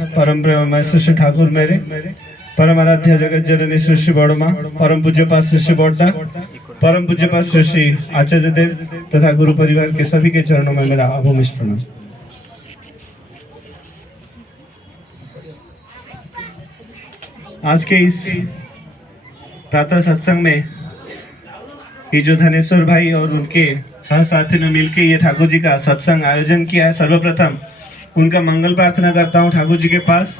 परम प्रेममय श्री ठाकुर मेरे, परम आराध्य जगत जननी श्री बड़मा, परम पूज्य पास श्री बौद्धा, परम पूज्य पास श्री आचार्य देव तथा गुरु परिवार के सभी के चरणों में मेरा अभूमिष्ठ प्रणाम। आज के इस प्रातः सत्संग में ये जो धनेश्वर भाई और उनके सहसाथी ने मिलकर ये ठाकुर जी का सत्संग आयोजन किया है, सर्वप्रथम उनका मंगल प्रार्थना करता हूँ ठाकुर जी के पास,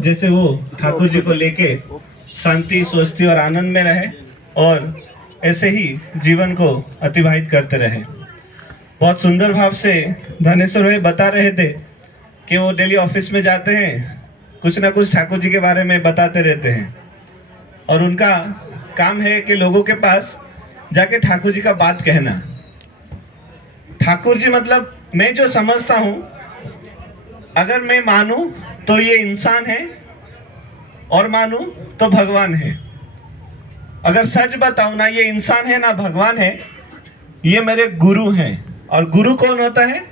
जैसे वो ठाकुर जी को लेके शांति स्वस्ति और आनंद में रहे और ऐसे ही जीवन को अतिबाहित करते रहे। बहुत सुंदर भाव से धनेश्वर भाई बता रहे थे कि वो डेली ऑफिस में जाते हैं, कुछ ना कुछ ठाकुर जी के बारे में बताते रहते हैं और उनका काम है कि लोगों के पास जाके ठाकुर जी का बात कहना। ठाकुर जी मतलब मैं जो समझता हूँ, अगर मैं मानूं तो ये इंसान है और मानूं तो भगवान है। अगर सच बताऊं ना, ये इंसान है ना भगवान है, ये मेरे गुरु हैं। और गुरु कौन होता है?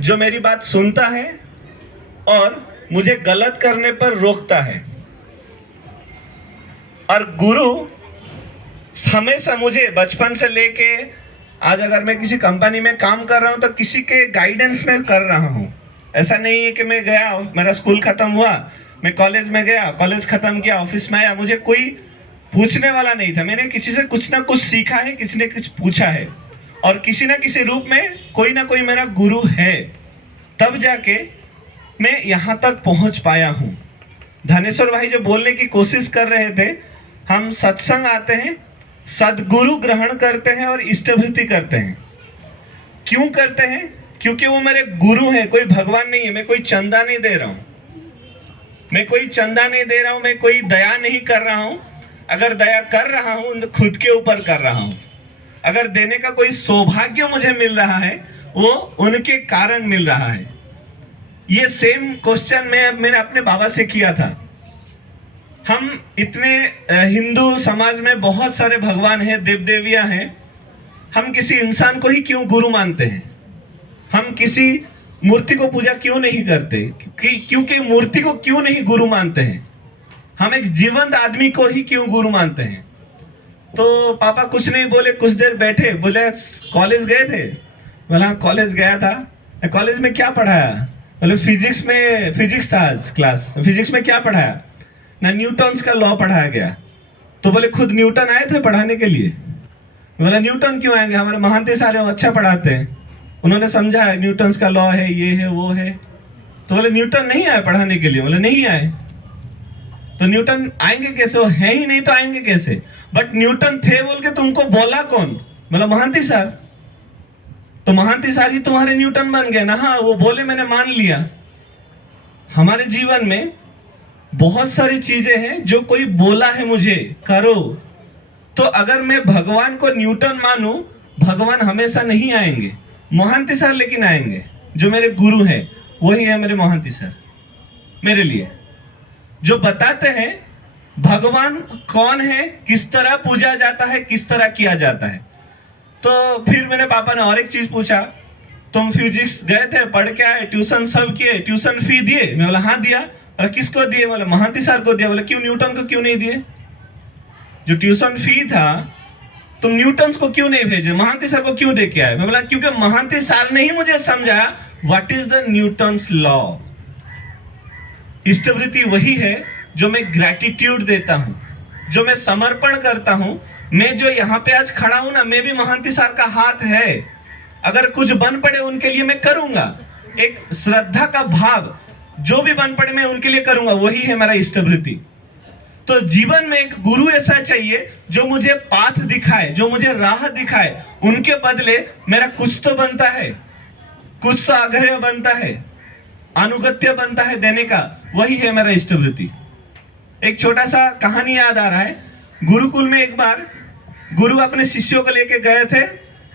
जो मेरी बात सुनता है और मुझे गलत करने पर रोकता है। और गुरु हमेशा मुझे बचपन से लेके आज, अगर मैं किसी कंपनी में काम कर रहा हूं तो किसी के गाइडेंस में कर रहा हूं। ऐसा नहीं है कि मैं गया, मेरा स्कूल खत्म हुआ, मैं कॉलेज में गया, कॉलेज खत्म किया, ऑफिस में आया, मुझे कोई पूछने वाला नहीं था। मैंने किसी से कुछ ना कुछ सीखा है, किसी ने कुछ पूछा है और किसी ना किसी रूप में कोई ना कोई मेरा गुरु है, तब जाके मैं यहाँ तक पहुँच पाया हूँ। धनेश्वर भाई जो बोलने की कोशिश कर रहे थे, हम सत्संग आते हैं, सदगुरु ग्रहण करते हैं और इष्टभृति करते हैं। क्यों करते हैं? क्योंकि वो मेरे गुरु हैं, कोई भगवान नहीं है। मैं कोई चंदा नहीं दे रहा हूँ, मैं कोई चंदा नहीं दे रहा हूँ, मैं कोई दया नहीं कर रहा हूँ। अगर दया कर रहा हूँ तो खुद के ऊपर कर रहा हूँ। अगर देने का कोई सौभाग्य मुझे मिल रहा है, वो उनके कारण मिल रहा है। ये सेम क्वेश्चन मैंने अपने बाबा से किया था। हम इतने हिंदू समाज में बहुत सारे भगवान हैं, देव देवियां हैं, हम किसी इंसान को ही क्यों गुरु मानते हैं? हम किसी मूर्ति को पूजा क्यों नहीं करते? क्योंकि मूर्ति को क्यों नहीं गुरु मानते हैं? हम एक जीवंत आदमी को ही क्यों गुरु मानते हैं? तो पापा कुछ नहीं बोले, कुछ देर बैठे, बोले कॉलेज गए थे? बोला कॉलेज गया था। कॉलेज में क्या पढ़ाया? बोले फिजिक्स था आज क्लास। फिजिक्स में क्या पढ़ाया? ना न्यूटन्स का लॉ पढ़ाया गया। तो बोले खुद न्यूटन आए थे पढ़ाने के लिए? बोला न्यूटन क्यों आएंगे, हमारे महंती सारे अच्छा पढ़ाते हैं, उन्होंने समझा है न्यूटन्स का लॉ है, ये है वो है। तो बोले न्यूटन नहीं आए पढ़ाने के लिए? बोले नहीं आए। तो न्यूटन आएंगे कैसे? वो है ही नहीं तो आएंगे कैसे? बट न्यूटन थे बोल के तुमको बोला कौन? बोला महंती सर। तो महंती सर ही तुम्हारे न्यूटन बन गए ना? हाँ, वो बोले, मैंने मान लिया। हमारे जीवन में बहुत सारी चीजें हैं जो कोई बोला है मुझे करो, तो अगर मैं भगवान को न्यूटन मानूं, भगवान हमेशा नहीं आएंगे, महंती सर लेकिन आएंगे। जो मेरे गुरु हैं वही है मेरे महंती सर मेरे लिए, जो बताते हैं भगवान कौन है, किस तरह पूजा जाता है, किस तरह किया जाता है। तो फिर मेरे पापा ने और एक चीज पूछा, तुम फिजिक्स गए थे, पढ़ के आए, ट्यूशन सब किए, ट्यूशन फी दिए? मैं बोला हाँ दिया। बोला किसको दिए? बोला महंती सर को दिया। बोला क्यों, न्यूटन को क्यों नहीं दिए? जो ट्यूशन फी था तुम न्यूटन को क्यों नहीं भेजे, महंती सर को क्यों दे के आए? मैं बोला क्योंकि महंती सर ने ही मुझे समझाया what is the Newton's law. इष्टवृत्ति वही है जो मैं ग्रैटिट्यूड देता हूं, जो मैं समर्पण करता हूं। मैं जो यहाँ पे आज खड़ा हूं ना, मैं भी महंती सर का हाथ है। अगर कुछ बन पड़े उनके लिए मैं करूंगा, एक श्रद्धा का भाव, जो भी बन पड़े मैं उनके लिए करूंगा, वही है मेरा इष्टवृत्ति। तो जीवन में एक गुरु ऐसा चाहिए जो मुझे पाथ दिखाए, जो मुझे राह दिखाए। उनके बदले मेरा कुछ तो बनता है, कुछ तो आग्रह बनता है, अनुगत्य बनता है देने का, वही है मेरा इष्टवृत्ति। एक छोटा सा कहानी याद आ रहा है। गुरुकुल में एक बार गुरु अपने शिष्यों को लेके गए थे,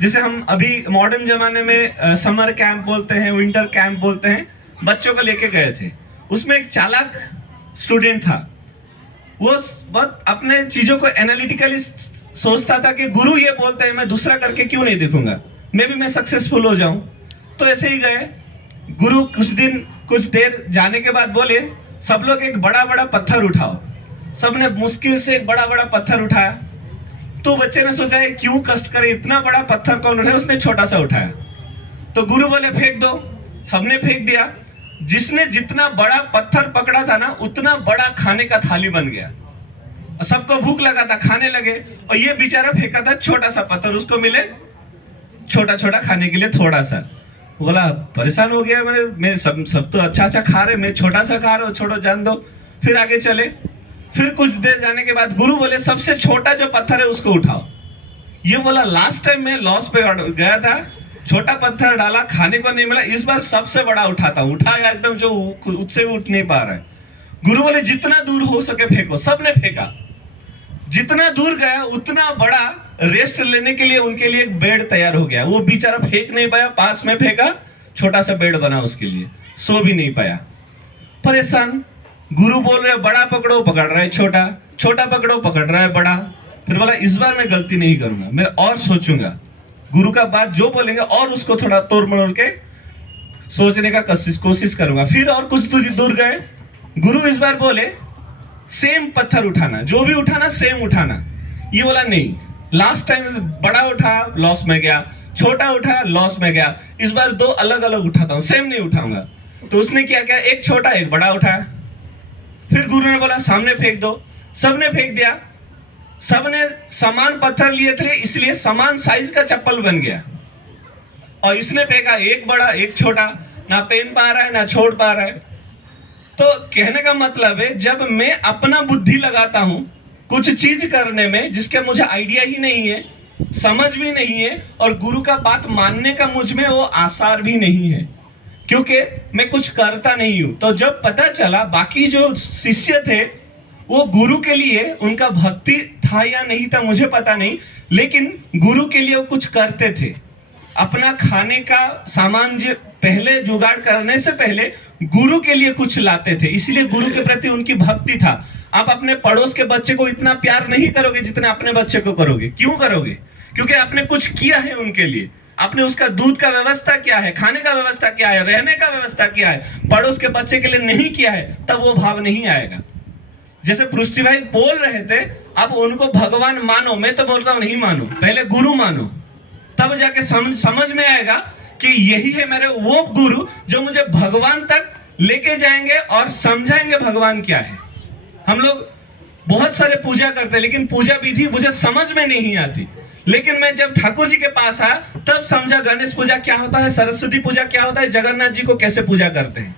जैसे हम अभी मॉडर्न जमाने में समर कैंप बोलते हैं, विंटर कैंप बोलते हैं, बच्चों को लेके गए थे। उसमें एक चालाक स्टूडेंट था, वो बहुत अपने चीजों को एनालिटिकली सोचता था कि गुरु ये बोलते हैं, मैं दूसरा करके क्यों नहीं देखूंगा, मैं सक्सेसफुल हो जाऊं। तो ऐसे ही गए, गुरु कुछ दिन कुछ देर जाने के बाद बोले सब लोग एक बड़ा बड़ा पत्थर उठाओ। सबने मुश्किल से एक बड़ा बड़ा पत्थर उठाया। तो बच्चे ने सोचा है क्यों कष्ट करे, इतना बड़ा पत्थर कौन उठाए, उसने छोटा सा उठाया। तो गुरु बोले फेंक दो, सबने फेंक दिया। जिसने जितना बड़ा पत्थर पकड़ा था ना, उतना बड़ा खाने का थाली बन गया। सबको भूख लगा था, खाने लगे, और ये बेचारा फेंका था छोटा सा पत्थर, उसको मिले छोटा छोटा खाने के लिए थोड़ा सा। बोला परेशान हो गया, मेरे सब तो अच्छा सा खा रहे, मैं छोटा सा खा रहा हूँ, छोड़ो जान दो। फिर आगे चले। फिर कुछ देर जाने के बाद गुरु बोले सबसे छोटा जो पत्थर है उसको उठाओ। ये बोला लास्ट टाइम मैं लॉस पे गया था, छोटा पत्थर डाला, खाने को नहीं मिला, इस बार सबसे बड़ा उठाता हूँ। उठाया एकदम, जो उससे भी उठ नहीं पा रहा है। गुरु बोले जितना दूर हो सके फेंको। सबने फेंका। जितना दूर गया उतना बड़ा रेस्ट लेने के लिए उनके लिए एक बेड तैयार हो गया। वो बेचारा फेंक नहीं पाया, पास में फेंका, छोटा सा बेड बना उसके लिए, सो भी नहीं पाया। परेशान। गुरु बोल रहे बड़ा पकड़ो, पकड़ रहा है छोटा, छोटा पकड़ो, पकड़ रहा है बड़ा। फिर बोला इस बार मैं गलती नहीं करूंगा, मैं और सोचूंगा, गुरु का बात जो बोलेंगे और उसको थोड़ा तोड़ मरोड़ के सोचने का कोशिश करूंगा। फिर और कुछ दूर गए। गुरु इस बार बोले सेम पत्थर उठाना, जो भी उठाना सेम उठाना। ये बोला नहीं, लास्ट टाइम बड़ा उठा लॉस में गया, छोटा उठा लॉस में गया, इस बार दो अलग अलग उठाता हूं, सेम नहीं उठाऊंगा। तो उसने क्या किया, एक छोटा एक बड़ा उठाया। फिर गुरु ने बोला सामने फेंक दो। सबने फेंक दिया। सबने समान पत्थर लिए थे, इसलिए समान साइज का चप्पल बन गया। और इसने फेंका एक बड़ा एक छोटा, ना पहन पा रहा है ना छोड़ पा रहा है। तो कहने का मतलब है, जब मैं अपना बुद्धि लगाता हूं कुछ चीज करने में जिसके मुझे आइडिया ही नहीं है, समझ भी नहीं है, और गुरु का बात मानने का मुझ में वो आसार भी नहीं है, क्योंकि मैं कुछ करता नहीं हूं। तो जब पता चला बाकी जो शिष्य थे वो गुरु के लिए उनका भक्ति था या नहीं था मुझे पता नहीं, लेकिन गुरु के लिए वो कुछ करते थे। अपना खाने का सामान जो पहले जुगाड़ करने से पहले गुरु के लिए कुछ लाते थे, इसलिए गुरु के प्रति उनकी भक्ति था। आप अपने पड़ोस के बच्चे को इतना प्यार नहीं करोगे जितना अपने बच्चे को करोगे। क्यों करोगे? क्योंकि आपने कुछ किया है उनके लिए। आपने उसका दूध का व्यवस्था किया है, खाने का व्यवस्था किया है, रहने का व्यवस्था किया है। पड़ोस के बच्चे के लिए नहीं किया है, तब वो भाव नहीं आएगा। जैसे पृष्टि भाई बोल रहे थे, अब उनको भगवान मानो, मैं तो बोलता हूं नहीं मानो, पहले गुरु मानो, तब जाके समझ में आएगा कि यही है मेरे वो गुरु जो मुझे भगवान तक लेके जाएंगे और समझाएंगे भगवान क्या है। हम लोग बहुत सारे पूजा करते हैं, लेकिन पूजा विधि मुझे समझ में नहीं आती। लेकिन मैं जब ठाकुर जी के पास आया तब समझा गणेश पूजा क्या होता है, सरस्वती पूजा क्या होता है, जगन्नाथ जी को कैसे पूजा करते हैं।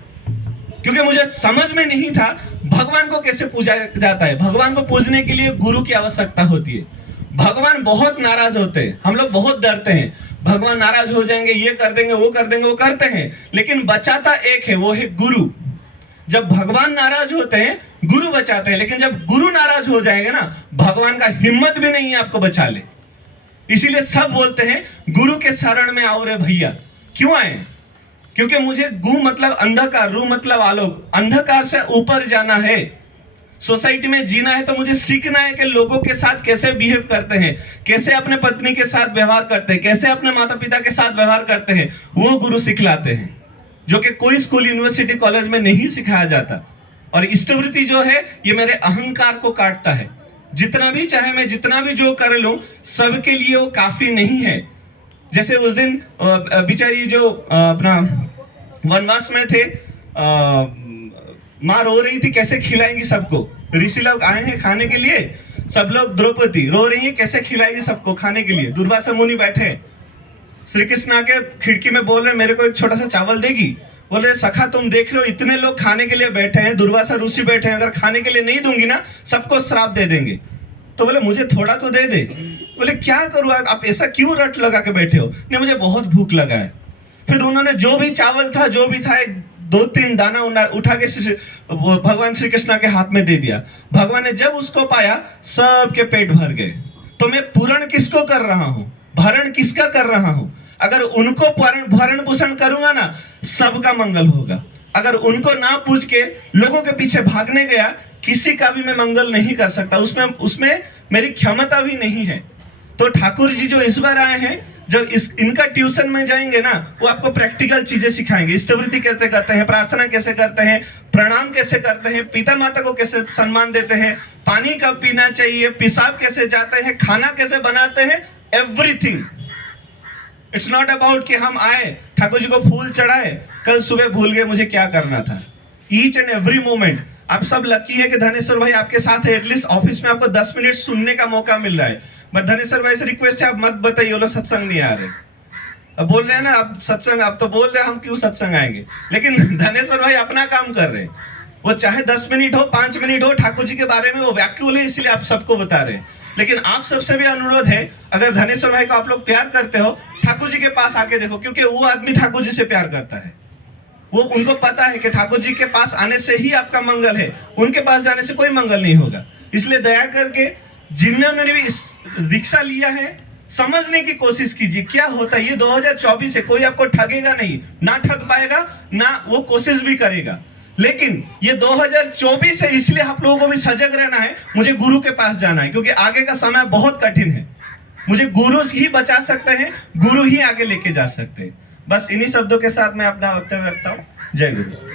क्योंकि मुझे समझ में नहीं था भगवान को कैसे पूजा जाता है। भगवान को पूजने के लिए गुरु की आवश्यकता होती है। भगवान बहुत नाराज होते हैं, हम लोग बहुत डरते हैं, भगवान नाराज हो जाएंगे, ये कर देंगे वो कर देंगे, वो करते हैं, लेकिन बचाता एक है, वो है गुरु। जब भगवान नाराज होते हैं गुरु बचाते हैं, लेकिन जब गुरु नाराज हो जाएंगे ना, भगवान का हिम्मत भी नहीं है आपको बचा ले। इसीलिए सब बोलते हैं गुरु के शरण में आओ रे भैया। क्यों आए? क्योंकि मुझे गु मतलब अंधकार, रू मतलब आलोक, अंधकार से ऊपर जाना है, सोसाइटी में जीना है। तो मुझे सीखना है कि लोगों के साथ कैसे बिहेव करते हैं, कैसे अपने पत्नी के साथ व्यवहार करते हैं, कैसे अपने माता पिता के साथ व्यवहार करते हैं, वो गुरु सिखलाते हैं, जो कि कोई स्कूल यूनिवर्सिटी कॉलेज में नहीं सिखाया जाता। और इष्टवृत्ति जो है ये मेरे अहंकार को काटता है। जितना भी चाहे मैं जितना भी जो कर लूं, सबके लिए वो काफी नहीं है। जैसे उस दिन बिचारी जो अपना वनवास में थे, माँ रो रही थी कैसे खिलाएगी सबको। ऋषि लोग आए हैं खाने के लिए, सब लोग, द्रौपदी रो रही है कैसे खिलाएगी सबको खाने के लिए। दुर्वासा मुनि बैठे, श्री कृष्ण आके खिड़की में बोल रहे मेरे को एक छोटा सा चावल देगी। बोल रहे सखा तुम देख रहे हो इतने लोग खाने के लिए बैठे हैं, दुर्वासा ऋषि बैठे हैं, अगर खाने के लिए नहीं दूंगी ना सबको श्राप दे देंगे। तो बोले मुझे थोड़ा तो दे दे। बोले क्या करूँ, आप ऐसा क्यों रट लगा के बैठे हो? नहीं मुझे बहुत भूख लगा है। फिर उन्होंने जो भी चावल था जो भी था, एक 2-3 दाना उठा के भगवान श्री कृष्ण के हाथ में दे दिया। भगवान ने जब उसको पाया सबके पेट भर गए। तो मैं पूर्ण किसको कर रहा हूँ, भरण किसका कर रहा हूँ? अगर उनको भरण पोषण करूंगा ना सबका मंगल होगा। अगर उनको ना पूछ के लोगों के पीछे भागने गया, किसी का भी मैं मंगल नहीं कर सकता, उसमें मेरी क्षमता भी नहीं है। तो ठाकुर जी जो इस बार आए हैं, जब इनका ट्यूशन में जाएंगे ना, वो आपको प्रैक्टिकल चीजें सिखाएंगे। स्तुति कैसे करते हैं, प्रार्थना कैसे करते हैं, प्रणाम कैसे करते हैं, पिता माता को कैसे सम्मान देते हैं, पानी कब पीना चाहिए, पेशाब कैसे जाते हैं, खाना कैसे बनाते हैं, एवरीथिंग। इट्स नॉट अबाउट कि हम आए, ठाकुर जी को फूल चढ़ाए, कल सुबह भूल गए मुझे क्या करना था। Each and every moment. आप सब लकी है कि धनेश्वर भाई आपके साथ है। एटलीस्ट ऑफिस में आपको 10 मिनट सुनने का मौका मिल रहा है। बट धनेश्वर भाई से रिक्वेस्ट है, आप मत बताइए वो लोग सत्संग नहीं आ रहे। अब बोल रहे हैं ना आप सत्संग, आप तो बोल रहे हैं हम क्यों सत्संग आएंगे, लेकिन धनेश्वर भाई अपना काम कर रहे हैं। वो चाहे 10 मिनट हो, 5 मिनट हो, ठाकुर जी के बारे में वो व्याकुल है, इसलिए आप सबको बता रहे हैं। लेकिन आप सबसे भी अनुरोध है, अगर धनेश्वर भाई को आप लोग प्यार करते हो, ठाकुर जी के पास आके देखो, क्योंकि वो आदमी ठाकुर जी से प्यार करता है। वो उनको पता है कि ठाकुर जी के पास आने से ही आपका मंगल है, उनके पास जाने से कोई मंगल नहीं होगा। इसलिए दया करके जिन्होंने भी इस दीक्षा लिया है, समझने की कोशिश कीजिए क्या होता है। ये 2024 है, कोई आपको ठगेगा नहीं, ना ठग पाएगा, ना वो कोशिश भी करेगा। लेकिन ये 2024 है, इसलिए आप लोगों को भी सजग रहना है। मुझे गुरु के पास जाना है, क्योंकि आगे का समय बहुत कठिन है। मुझे गुरु ही बचा सकते हैं, गुरु ही आगे लेके जा सकते हैं। बस इन्हीं शब्दों के साथ मैं अपना वक्तव्य रखता हूँ। जय गुरु।